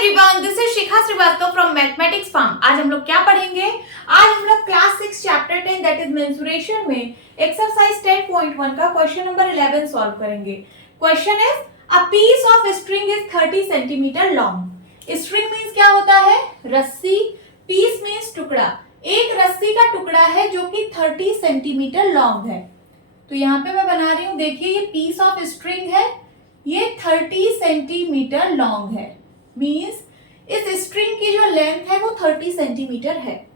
Everyone, this is Shikha Srivastava from mathematics farm. आज हम लोग क्या पढ़ेंगे? आज हम लोग class 6 chapter 10 that is mensuration में एक्सरसाइज 10.1 का क्वेश्चन नंबर 11 सॉल्व करेंगे। Question is a piece of string is 30 centimetre long. String means क्या होता है? रस्सी। पीस मींस टुकड़ा। एक रस्सी का टुकड़ा है जो कि 30 सेंटीमीटर लॉन्ग है। तो यहाँ पे मैं बना रही हूँ, देखिए ये पीस ऑफ स्ट्रिंग है, ये 30 सेंटीमीटर लॉन्ग है। मीन्स इस स्ट्रिंग की जो लेंथ है वो 30 सेंटीमीटर है।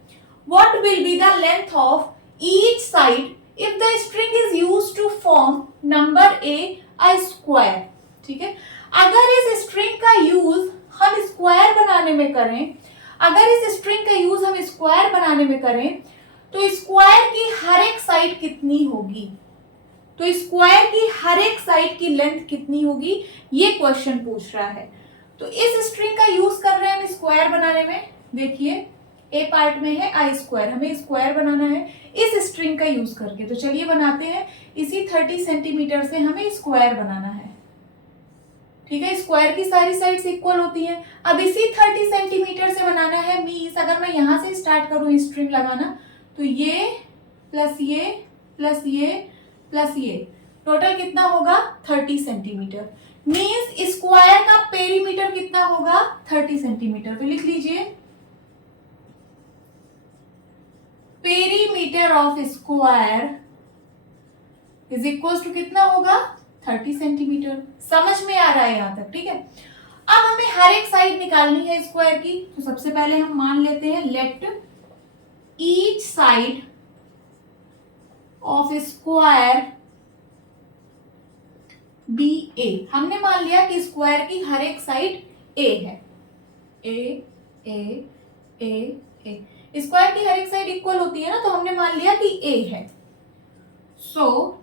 What will be the length of each side if the string is used to form number a square? ठीक है, अगर इस स्ट्रिंग का यूज हम स्क्वायर बनाने में करें, तो स्क्वायर की हर एक साइड कितनी होगी? तो स्क्वायर की हर एक साइड की लेंथ कितनी होगी, ये क्वेश्चन पूछ रहा है। तो इस स्ट्रिंग का यूज कर रहे हैं हम स्क्वायर बनाने में। देखिए ए पार्ट में है आई स्क्वायर, हमें स्क्वायर बनाना है इस स्ट्रिंग का यूज करके। तो चलिए बनाते हैं। इसी 30 सेंटीमीटर से हमें स्क्वायर बनाना है। ठीक है, स्क्वायर की सारी साइड्स इक्वल होती हैं। अब इसी 30 सेंटीमीटर से बनाना है। मीन्स अगर मैं यहां से स्टार्ट करूं स्ट्रिंग लगाना, तो ये प्लस ये प्लस ये प्लस ये, टोटल कितना होगा? 30 सेंटीमीटर। मीन्स स्क्वायर का पेरीमीटर कितना होगा? 30 सेंटीमीटर। तो लिख लीजिए perimeter of square is equal to कितना होगा? 30 सेंटीमीटर। समझ में आ रहा है यहां तक? ठीक है, अब हमें हर एक साइड निकालनी है स्क्वायर की। तो सबसे पहले हम मान लेते हैं let each side of square be a. हमने मान लिया कि स्क्वायर की हर एक साइड ए है। ए ए ए ए, स्क्वायर की हर एक साइड इक्वल होती है ना, तो हमने मान लिया कि ए है। So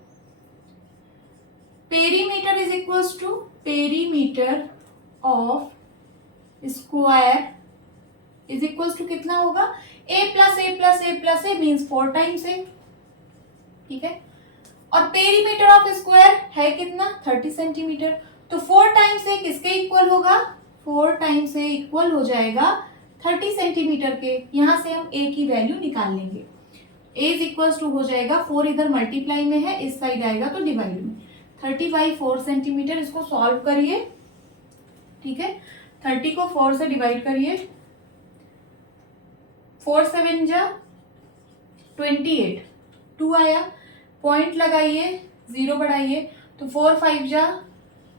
perimeter is equals to perimeter of square is equals to कितना होगा? A plus a plus a plus a means 4 times a. ठीक है, और पेरीमीटर ऑफ स्क्वायर है कितना? 30 सेंटीमीटर। तो 4 टाइम्स ए किसके इक्वल होगा? 4 टाइम्स ए इक्वल हो जाएगा 30 सेंटीमीटर के। यहां से हम ए की वैल्यू निकाल लेंगे। ए इज इक्वल टू हो जाएगा 4 इधर मल्टीप्लाई में है, इस साइड आएगा तो डिवाइड में। 30/4 सेंटीमीटर। इसको सॉल्व करिए। ठीक है, 30 को 4 से डिवाइड करिए। 4 7 जा 28, 2 आया, पॉइंट लगाइए, 0 बढ़ाइए, तो 4 5 जा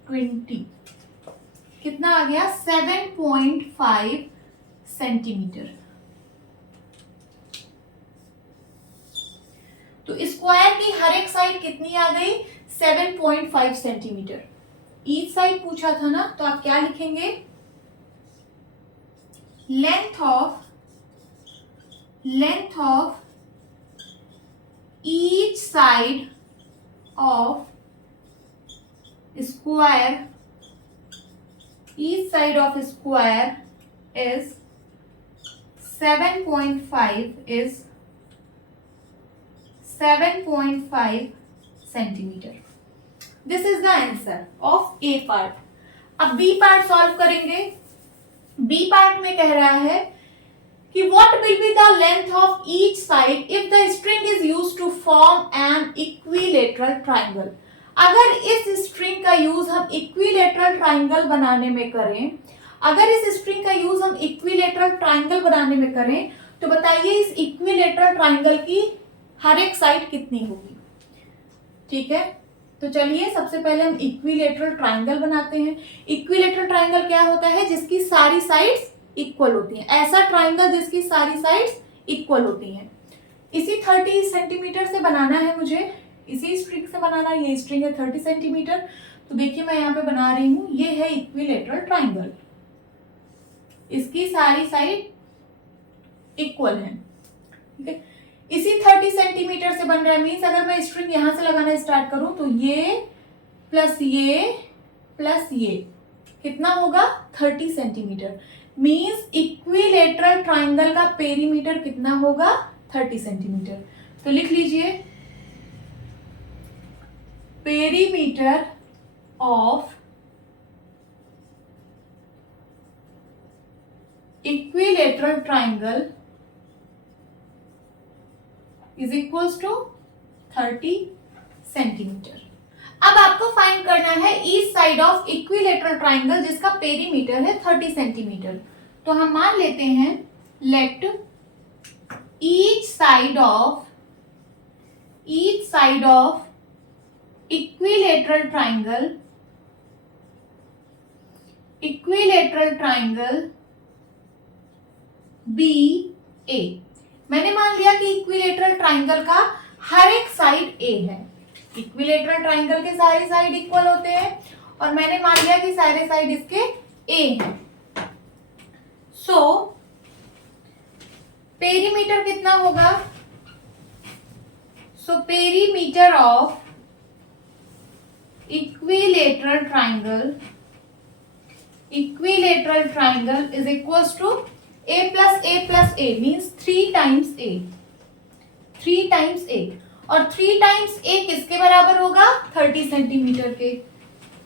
20, कितना आ गया? 7.5 सेंटीमीटर। तो स्क्वायर की हर एक साइड कितनी आ गई? 7.5 सेंटीमीटर। ईच साइड पूछा था ना, तो आप क्या लिखेंगे? Length of each side of square is 7.5 centimetre. This is the answer of A part. अब बी पार्ट सॉल्व करेंगे। बी पार्ट में कह रहा है कि what will be the length of each side if the string is used to form an equilateral triangle? अगर इस string का यूज हम इक्विलेटरल ट्राइंगल बनाने में करें, तो बताइए इस इक्विलेटरल ट्राइंगल की हर एक साइड कितनी होगी? ठीक है, तो चलिए सबसे पहले हम इक्विलेटरल ट्राइंगल बनाते हैं। इक्विलेटरल ट्राइंगल क्या होता है? जिसकी सारी साइड्स इक्वल होती हैं। ऐसा ट्राइंगल जिसकी सारी साइड्स इक्वल होती हैं। इसी 30 सेंटीमीटर से बनाना है मुझे, इसी स्ट्रिंग से बनाना है। ये स्ट्रिंग है 30 सेंटीमीटर। तो देखिए मैं यहाँ पे बना रही हूँ, ये है इक्विलेटरल ट्राइंगल, इसकी सारी साइड इक्वल है। ठीक है, इसी 30 सेंटीमीटर से बन रहा है। मीन्स अगर मैं स्ट्रिंग यहां से लगाना स्टार्ट करूं, तो ये प्लस ये कितना होगा? 30 सेंटीमीटर। मीन्स इक्विलेटरल ट्राइंगल का पेरीमीटर कितना होगा? 30 सेंटीमीटर। तो लिख लीजिए perimeter of equilateral triangle is equals to 30 centimetre. अब आपको फाइंड करना है each side of equilateral triangle जिसका पेरीमीटर है 30 सेंटीमीटर। तो हम मान लेते हैं let each side of equilateral triangle be a. मैंने मान लिया कि इक्विलेटरल ट्राइंगल का हर एक साइड ए है। इक्विलेटरल ट्राइंगल के सारे साइड इक्वल होते हैं और मैंने मान लिया कि सारे साइड इसके ए हैं। सो पेरीमीटर कितना होगा? So perimeter of equilateral triangle is equals to a plus a means 3 times a और 3 times a किसके बराबर होगा? 30 सेंटीमीटर के।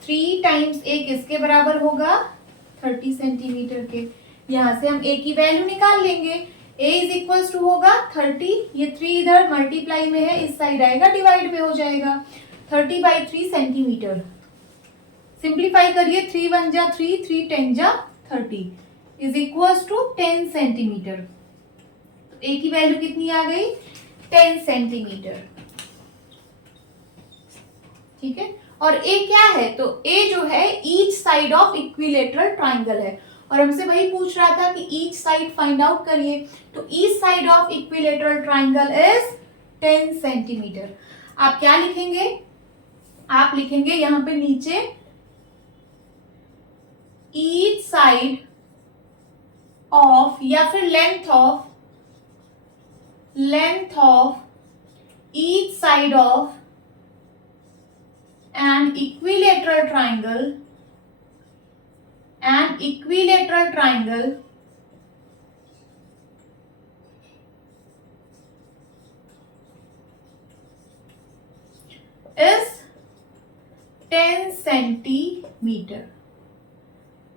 3 times a किसके बराबर होगा? 30 सेंटीमीटर के। यहां से हम a की वैल्यू निकाल लेंगे। a इज इक्वल्स टू होगा 30, ये 3 इधर मल्टीप्लाई में है, इस साइड आएगा डिवाइड में हो जाएगा। 30/3 सेंटीमीटर। सिंप्लीफाई करिए, 3 1 जा 3, 3 10 जा 30 इज इक्वल्स टू 10 सेंटीमीटर। तो ए की वैल्यू कितनी आ गई? 10 सेंटीमीटर। ठीक है, और ए क्या है? तो ए जो है each side of equilateral triangle है और हमसे वही पूछ रहा था कि ईच साइड फाइंड आउट करिए। तो each side of equilateral triangle is 10 centimetre. आप क्या लिखेंगे? आप लिखेंगे यहां पे नीचे ईच साइड ऑफ या फिर length of each side of an equilateral triangle is 10 centimeter.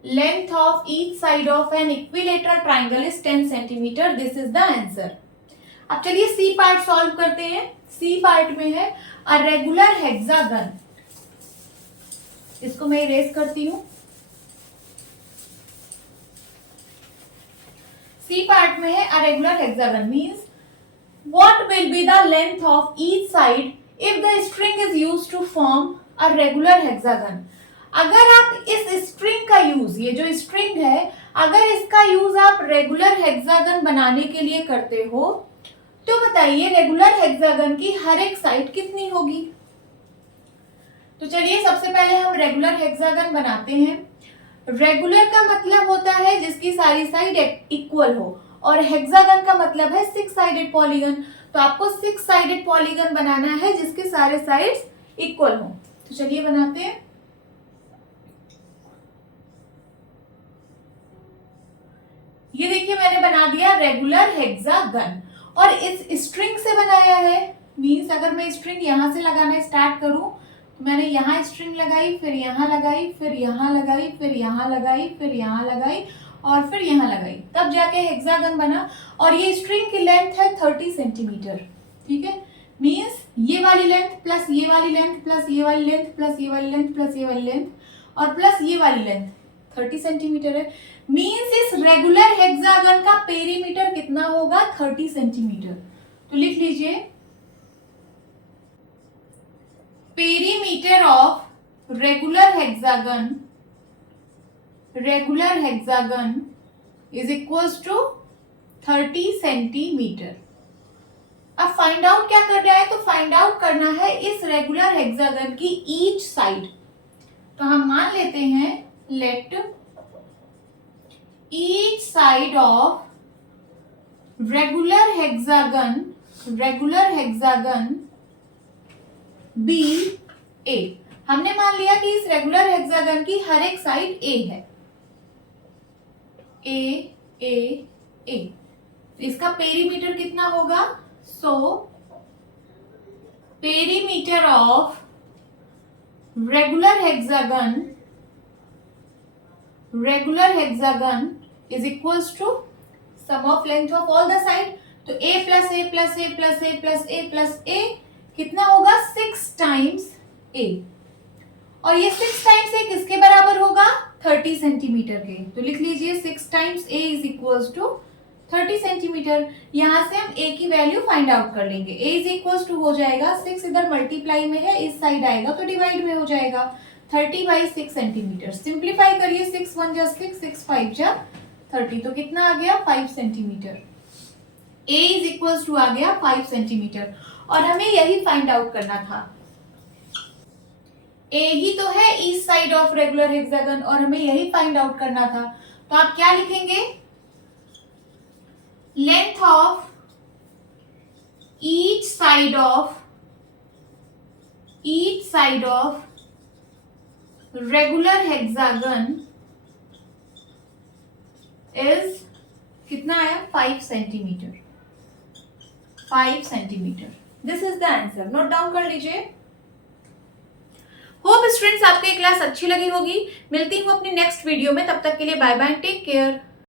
Length of each side of an equilateral triangle is 10 centimeter. This is the answer. अब चलिए सी पार्ट सॉल्व करते हैं। सी पार्ट में है a regular hexagon. इसको मैं erase करती हूं। सी पार्ट में है a regular hexagon means what will be the length of each side if the string is used to form a regular hexagon. अगर आप इस स्ट्रिंग का यूज, ये जो स्ट्रिंग है, अगर इसका यूज आप रेगुलर हेक्सागन बनाने के लिए करते हो तो बताइए रेगुलर हेक्सागन की हर एक साइड कितनी होगी? तो चलिए सबसे पहले हम रेगुलर हेक्सागन बनाते हैं। रेगुलर का मतलब होता है जिसकी सारी साइड इक्वल हो और हेक्सागन का मतलब है 6 साइडेड पॉलीगन। तो आपको 6 साइडेड पॉलीगन बनाना है जिसके सारे साइड्स इक्वल हो। तो चलिए बनाते हैं। ये देखिए मैंने बना दिया रेगुलर हेक्सागन और इस स्ट्रिंग से बनाया है। मींस अगर मैं स्ट्रिंग यहां से लगाना स्टार्ट करूं तो मैंने यहां स्ट्रिंग लगाई, फिर यहां लगाई, फिर यहां लगाई, फिर यहां लगाई, फिर यहां लगाई और फिर यहां लगाई, तब जाके हेक्सागन बना। और ये स्ट्रिंग की लेंथ है 30 सेंटीमीटर। ठीक है, मींस ये वाली लेंथ प्लस ये वाली लेंथ प्लस ये वाली लेंथ प्लस ये वाली लेंथ प्लस ये वाली लेंथ और प्लस ये वाली लेंथ 30 सेंटीमीटर है। मींस इस रेगुलर हेक्सागन का पेरीमीटर कितना होगा? 30 सेंटीमीटर। तो लिख लीजिए perimeter of regular hexagon is equals to 30 centimetre. अब फाइंड आउट क्या करना है? तो फाइंड आउट करना है इस रेगुलर हेक्सागन की ईच साइड। तो हम मान लेते हैं let each side of regular hexagon be a। हमने मान लिया कि इस रेगुलर हेक्सागन की हर एक साइड a है। a इसका पेरीमीटर कितना होगा? So perimeter of regular hexagon is equals to sum of length of all the side. तो a plus a plus a plus a plus a plus a कितना होगा 6 टाइम्स a, और ये 6 times a किसके बराबर होगा 30 सेंटीमीटर के। तो लिख लीजिए 6 times a is equals to 30 centimetre. यहाँ से हम a की वैल्यू फाइंड आउट कर लेंगे। a इज इक्वल्स टू हो जाएगा 6 इधर मल्टीप्लाई में है, इस साइड आएगा तो डिवाइड में हो जाएगा 30/6 सेंटीमीटर। सिंप्लीफाई करिए 6 1 जा 6 6 5 जा 30, तो कितना आ गया 5 centimetre. a is equals to आ गया 5 सेंटीमीटर, और हमें यही फाइंड आउट करना था। a ही तो है east side of regular hexagon, और हमें यही फाइंड आउट करना था। तो आप क्या लिखेंगे, length of each side of regular hexagon is कितना आया 5 centimetre. 5 centimetre, this is the answer. Note down कर लीजिए। होप स्टूडेंट्स आपको ये क्लास अच्छी लगी होगी। मिलती हूँ अपनी नेक्स्ट वीडियो में, तब तक के लिए बाय बाय, टेक केयर।